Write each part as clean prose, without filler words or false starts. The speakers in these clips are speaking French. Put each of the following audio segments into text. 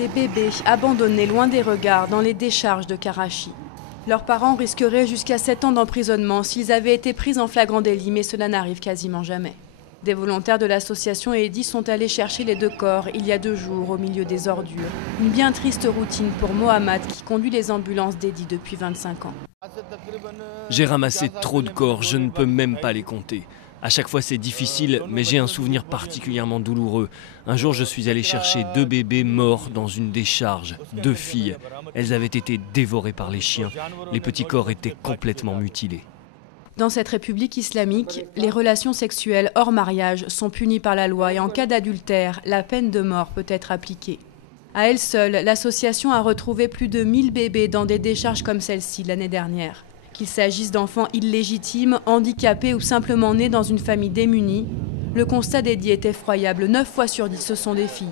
Des bébés abandonnés loin des regards dans les décharges de Karachi. Leurs parents risqueraient jusqu'à 7 ans d'emprisonnement s'ils avaient été pris en flagrant délit, mais cela n'arrive quasiment jamais. Des volontaires de l'association Eddy sont allés chercher les 2 corps il y a 2 jours au milieu des ordures. Une bien triste routine pour Mohamed qui conduit les ambulances d'Eddy depuis 25 ans. J'ai ramassé trop de corps, je ne peux même pas les compter. À chaque fois c'est difficile, mais j'ai un souvenir particulièrement douloureux. Un jour je suis allé chercher 2 bébés morts dans une décharge, 2 filles. Elles avaient été dévorées par les chiens. Les petits corps étaient complètement mutilés. Dans cette république islamique, les relations sexuelles hors mariage sont punies par la loi et en cas d'adultère, la peine de mort peut être appliquée. À elle seule, l'association a retrouvé plus de 1000 bébés dans des décharges comme celle-ci l'année dernière. Qu'il s'agisse d'enfants illégitimes, handicapés ou simplement nés dans une famille démunie, le constat d'Eddy est effroyable. 9 fois sur 10, ce sont des filles.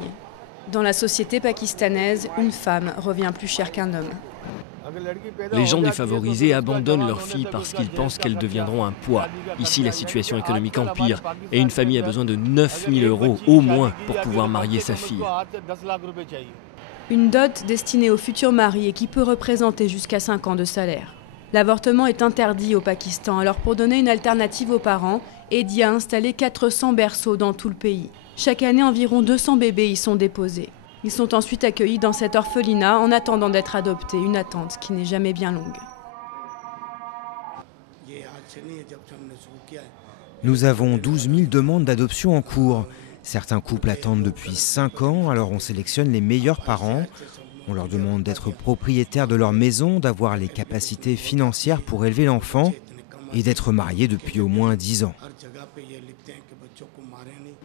Dans la société pakistanaise, une femme revient plus cher qu'un homme. Les gens défavorisés abandonnent leurs filles parce qu'ils pensent qu'elles deviendront un poids. Ici, la situation économique empire et une famille a besoin de 9 000 € au moins pour pouvoir marier sa fille. Une dot destinée au futur mari et qui peut représenter jusqu'à 5 ans de salaire. L'avortement est interdit au Pakistan, alors pour donner une alternative aux parents, Eddy a installé 400 berceaux dans tout le pays. Chaque année, environ 200 bébés y sont déposés. Ils sont ensuite accueillis dans cet orphelinat en attendant d'être adoptés, une attente qui n'est jamais bien longue. Nous avons 12 000 demandes d'adoption en cours. Certains couples attendent depuis 5 ans, alors on sélectionne les meilleurs parents. On leur demande d'être propriétaires de leur maison, d'avoir les capacités financières pour élever l'enfant et d'être mariés depuis au moins 10 ans.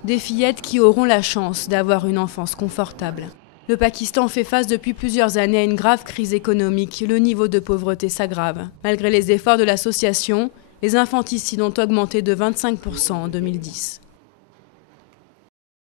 Des fillettes qui auront la chance d'avoir une enfance confortable. Le Pakistan fait face depuis plusieurs années à une grave crise économique. Le niveau de pauvreté s'aggrave. Malgré les efforts de l'association, les infanticides ont augmenté de 25% en 2010.